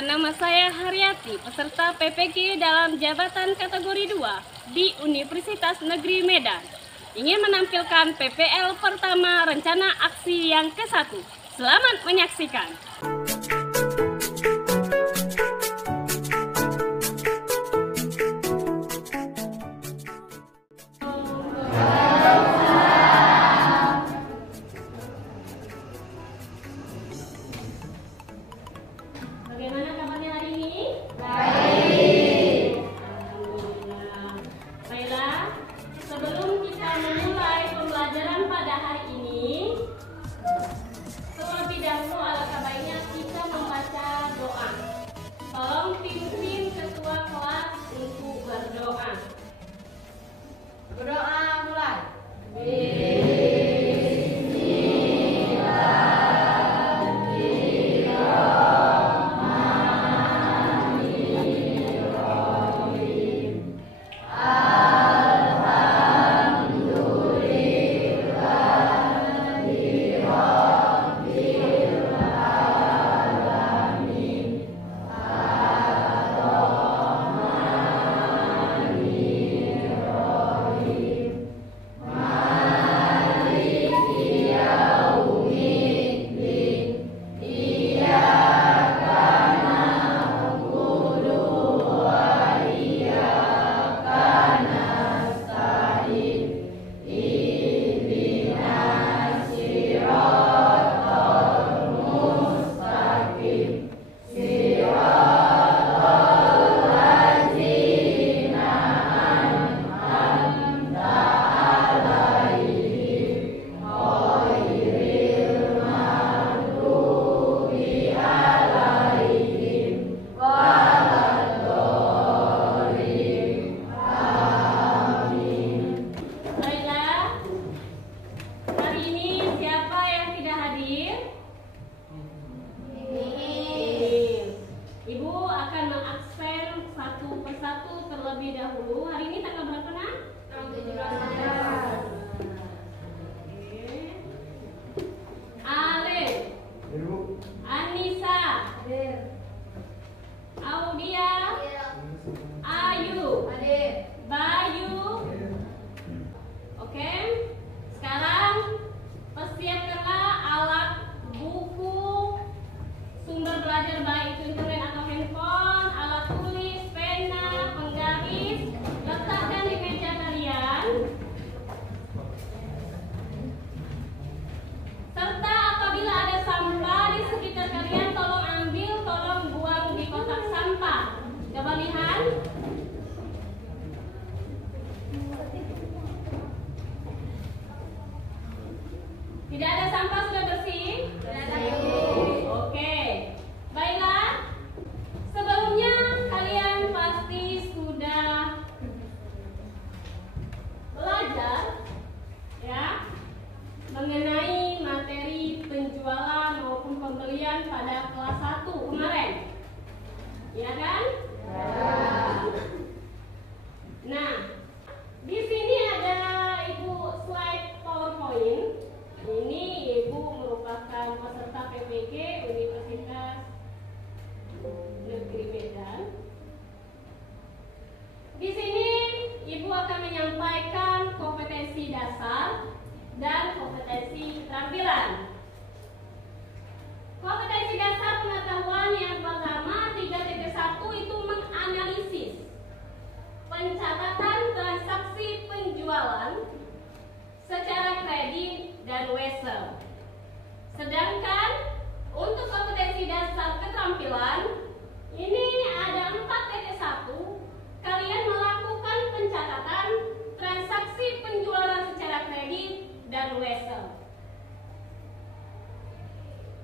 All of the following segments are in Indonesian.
Perkenalkan, nama saya Haryati, peserta PPG dalam jabatan kategori 2 di Universitas Negeri Medan. Ingin menampilkan PPL pertama rencana aksi yang ke-1. Selamat menyaksikan. Bagaimana kabarnya hari ini? Baik. Alhamdulillah. Baiklah, sebelum kita memulai pembelajaran pada hari ini, terlebih dahulu alangkah baiknya kita membaca doa. Tolong pimpin ketua kelas untuk berdoa. Berdoa mulai. Ibu akan mengabsen satu persatu terlebih dahulu. Hari ini tanggal berapa, Nak? Tanggal 17. Alif. Anissa. Audia. Ayu. Bayu. Oke. Sekarang persiapkanlah alat buku, sumber belajar baik itu internet atau handphone, alat tulis, pena, penggaris, letakkan di meja kalian. Serta apabila ada sampah di sekitar kalian, tolong ambil, tolong buang di kotak sampah. Coba lihat. Tidak ada sampah, sudah bersih? Oke. Baiklah. Sebelumnya kalian pasti sudah belajar ya mengenai materi penjualan maupun pembelian pada kelas 1 kemarin. Ya kan? Ya. Nah, di sini ada Ibu slide PowerPoint. Ini Ibu merupakan peserta PPG Universitas Negeri Medan. Di sini Ibu akan menyampaikan kompetensi dasar dan kompetensi keterampilan. Kompetensi dasar pengetahuan yang pertama 3.1 itu menganalisis pencatatan transaksi penjualan secara kredit dan wesel. Sedangkan untuk kompetensi dasar keterampilan ini ada 4.1, kalian melakukan pencatatan transaksi penjualan secara kredit dan wesel.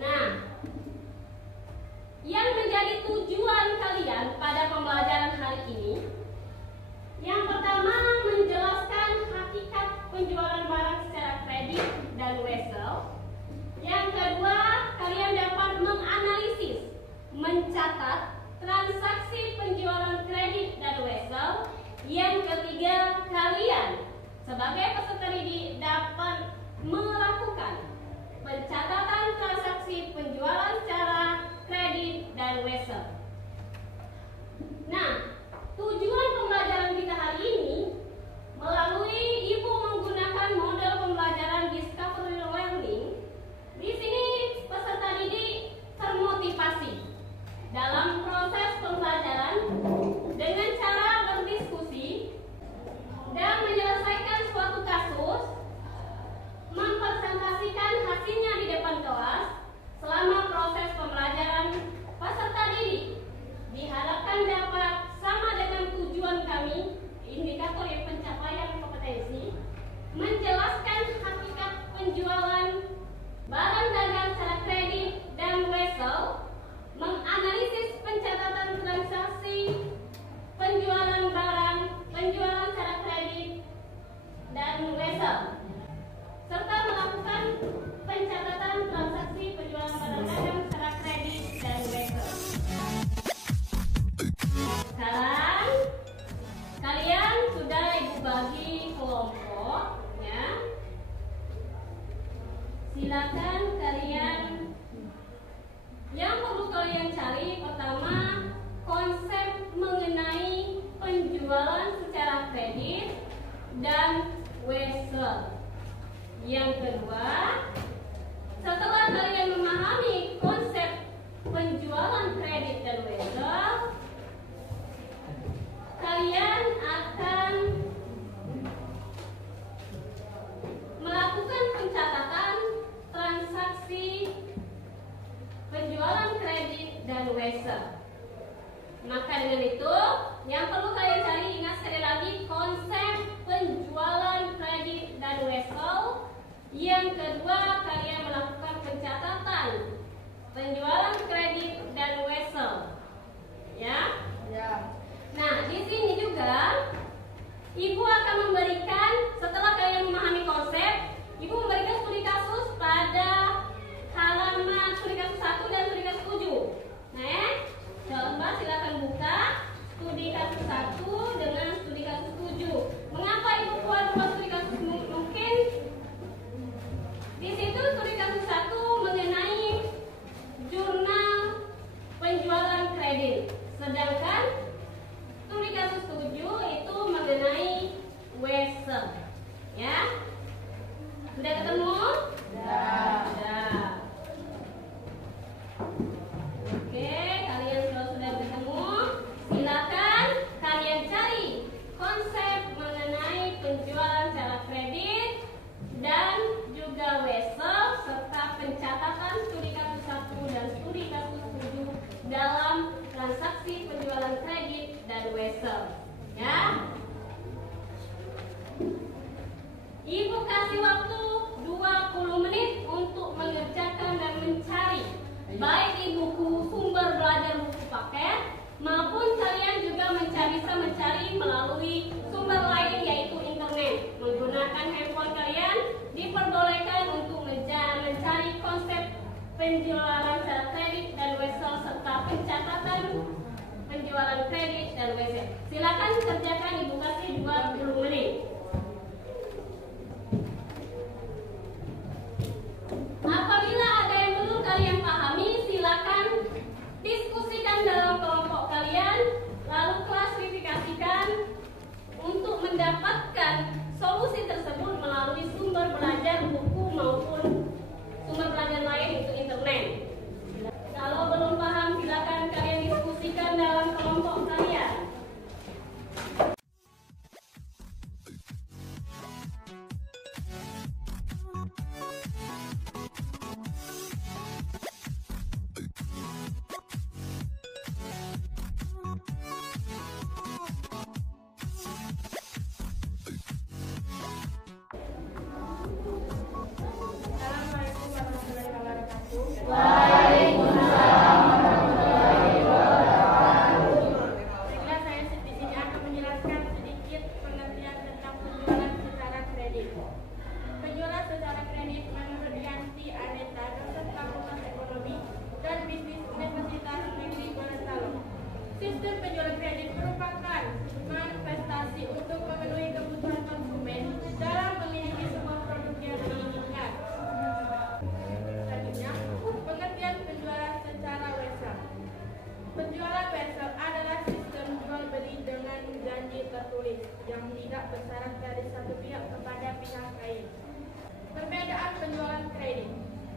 Nah, yang menjadi tujuan kalian pada pembelajaran hari ini, yang pertama menjelaskan hakikat penjualan barang secara kredit dan wesel. Yang kedua, kalian dapat menganalisis, mencatat transaksi penjualan kredit dan wesel. Yang ketiga, kalian sebagai peserta didik dapat melakukan pencatatan transaksi penjualan secara kredit dan wesel. Nah, tujuan pembelajaran kita hari ini melalui Ibu menggunakan model pembelajaran discovery learning. Di sini peserta didik termotivasi dalam proses pembelajaran dengan cara berdiskusi dan menyelesaikan suatu kasus, mempresentasikan hasilnya di depan kelas. Selama proses pembelajaran, peserta didik diharapkan dapat sama dengan tujuan kami, indikator pencapaian kompetensi, menjelaskan hakikat penjualan barang dagang secara kredit dan wesel, menganalisis pencatatan transaksi penjualan barang, penjualan secara kredit dan wesel, serta melakukan pencatatan transaksi penjualan barang dagang secara kredit dan wesel. Sekarang kalian sudah Ibu bagi kelompok, ya. Silakan kalian. Yang perlu kalian cari pertama konsep mengenai penjualan secara kredit dan wesel. Yang kedua, setelah kalian memahami konsep penjualan kredit dan wesel, kalian akan melakukan pencatatan transaksi penjualan kredit dan wesel. Maka dengan itu, yang perlu kalian cari, ingat sekali lagi konsep penjualan kredit dan wesel. Yang kedua, kalian melakukan pencatatan penjualan kredit dan wesel. Ya? Ya. Nah, di sini juga Ibu akan memberikan, setelah kalian memahami konsep, Ibu memberikan studi kasus pada halaman studi kasus 1 dan studi kasus 7. Nah, coba silakan buka studi kasus 1 dengan studi kasus 7. Mengapa Ibu buat dua studi kasus? Mungkin di situ studi kasus 1 mengenai jurnal penjualan kredit, sedangkan studi kasus 7 itu mengenai wesel. Ya? Sudah ketemu? Sudah. Oke, kalian kalau sudah bertemu, silakan kalian cari konsep mengenai penjualan secara kredit dan juga wesel serta pencatatan studi kasus 1 dan studi kasus 7 dalam transaksi penjualan kredit dan wesel. Ya. Ibu kasih waktu 20 menit untuk mengerjakan dan mencari baik di buku sumber belajar buku paket maupun kalian juga bisa mencari melalui sumber lain yaitu internet. Menggunakan handphone kalian diperbolehkan untuk mencari konsep penjualan secara kredit dan wesel serta pencatatan penjualan kredit dan wesel. Silakan kerjakan, Ibu kasih 20 menit. Apabila ada yang belum kalian pahami, silakan diskusikan dalam kelompok kalian, lalu klasifikasikan untuk mendapatkan solusi tersebut melalui sumber belajar buku maupun sumber belajar lain itu internet. Kalau belum paham, silakan kalian diskusikan dalam kelompok kalian.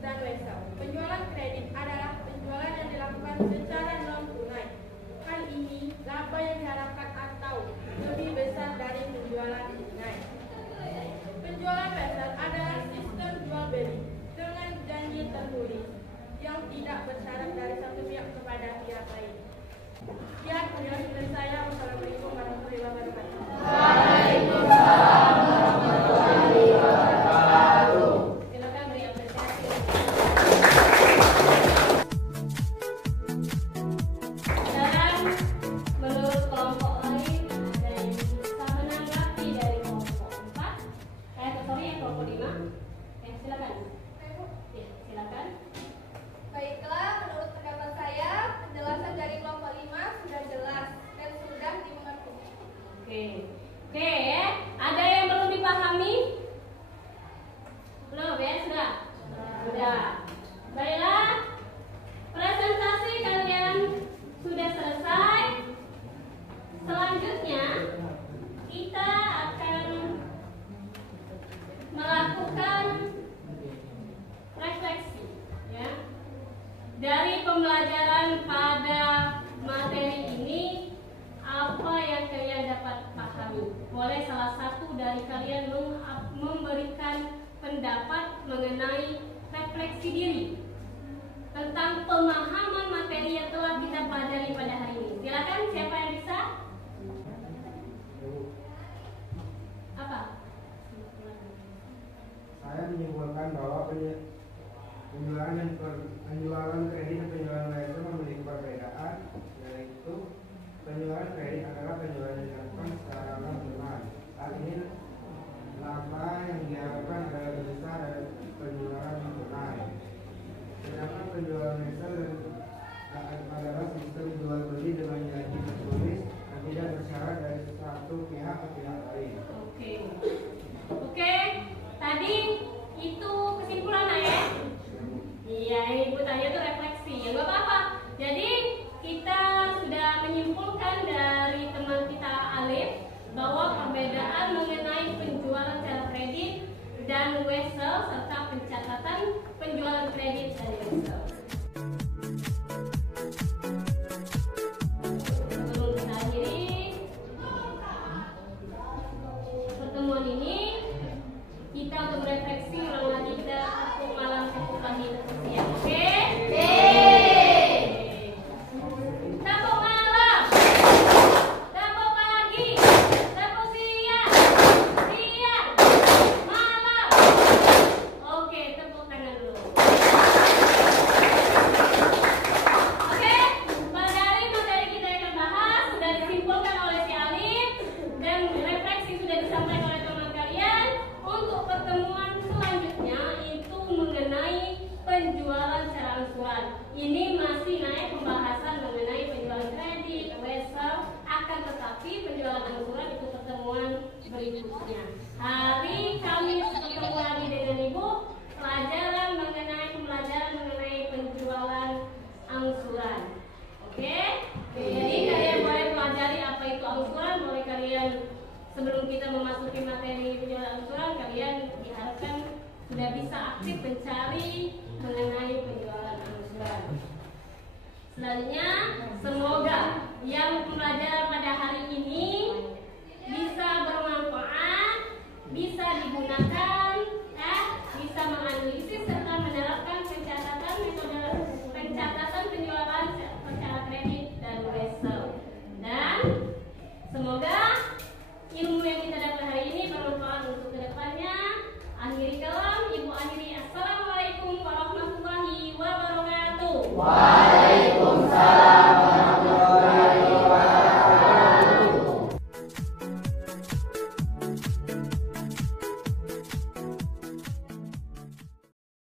dan wesel. Penjualan kredit adalah penjualan yang dilakukan secara non-tunai. Hal ini laba yang diharapkan atau lebih besar dari penjualan tunai. Penjualan wesel adalah sistem jual beli dengan janji tertulis yang tidak bersyarat dari satu pihak kepada pihak lain. Sekian penjelasan dari saya. Wassalamualaikum warahmatullahi wabarakatuh. Waalaikumsalam warahmatullahi wabarakatuh. Silakan beri apresiasi. Dan menurut kelompok lain ada yang bisa menanggapi dari kelompok 4. Kelompok 5. Silakan. Ya, silakan. Baiklah, menurut pendapat saya, penjelasan dari kelompok 5 sudah jelas dan sudah dimengerti. Oke, ada yang perlu dipahami? Belum ya, sudah? Sudah. Baiklah, presentasi kalian sudah selesai. Selanjutnya, kita akan melakukan refleksi, ya. Dari pembelajaran pada materi ini, apa yang kalian dapat pahami? Boleh salah satu dari kalian memberikan pendapat mengenai refleksi diri tentang pemahaman materi yang telah kita pelajari pada hari ini. Silakan, siapa yang bisa? Apa? Saya menyimpulkan bahwa penjualan kredit dan penjualan wesel memiliki perbedaan, yaitu penjualan kredit adalah penjualan yang dilakukan secara non-tunai. Saat ini laba yang diharapkan adalah lebih besar dari penjualan non-tunai. Sedangkan penjualan wesel adalah sistem jual beli dengan janji tertulis dan tidak bersyarat dari satu pihak ke pihak lain. Oke. Tadi itu kesimpulan ya? Iya, ibu tanya itu refleksi. Ya nggak apa-apa. Jadi kita sudah menyimpulkan dari teman kita Alif bahwa perbedaan mengenai penjualan secara kredit dan wesel serta pencatatan penjualan kredit dan wesel. Sebelum kita akhiri pertemuan ini, kita untuk refleksi ulang lagi, kita tepuk malam, tepuk pagi, tepuk siang. Oke? Tepuk malam, tepuk pagi, tepuk siang, malam. Oke, tepuk tangan dulu. Oke, dari materi kita yang akan bahas sudah disimpulkan oleh si Alif dan refleksi sudah disampaikan oleh teman kalian. Untuk pertemuan selanjutnya itu mengenai penjualan secara angsuran. Ini masih naik pembahasan mengenai penjualan kredit, wesel, akan tetapi penjualan angsuran itu pertemuan berikutnya. Hari Kamis ketemu lagi dengan Ibu, pembelajaran mengenai penjualan angsuran. Oke? Jadi kalian boleh pelajari apa itu angsuran, boleh kalian sebelum kita memasuki materi penjualan angsuran, kalian diharapkan sudah bisa aktif mencari mengenai penjualan angsuran. Selanjutnya, semoga yang pembelajaran pada hari ini bisa bermanfaat, bisa digunakan, bisa menganalisis serta menerapkan metode pencatatan penjualan secara kredit dan wesel. Dan semoga ilmu yang kita dapat hari ini bermanfaat untuk kedepannya. Akhiri kalam, Ibu akhiri. Assalamualaikum warahmatullahi wabarakatuh.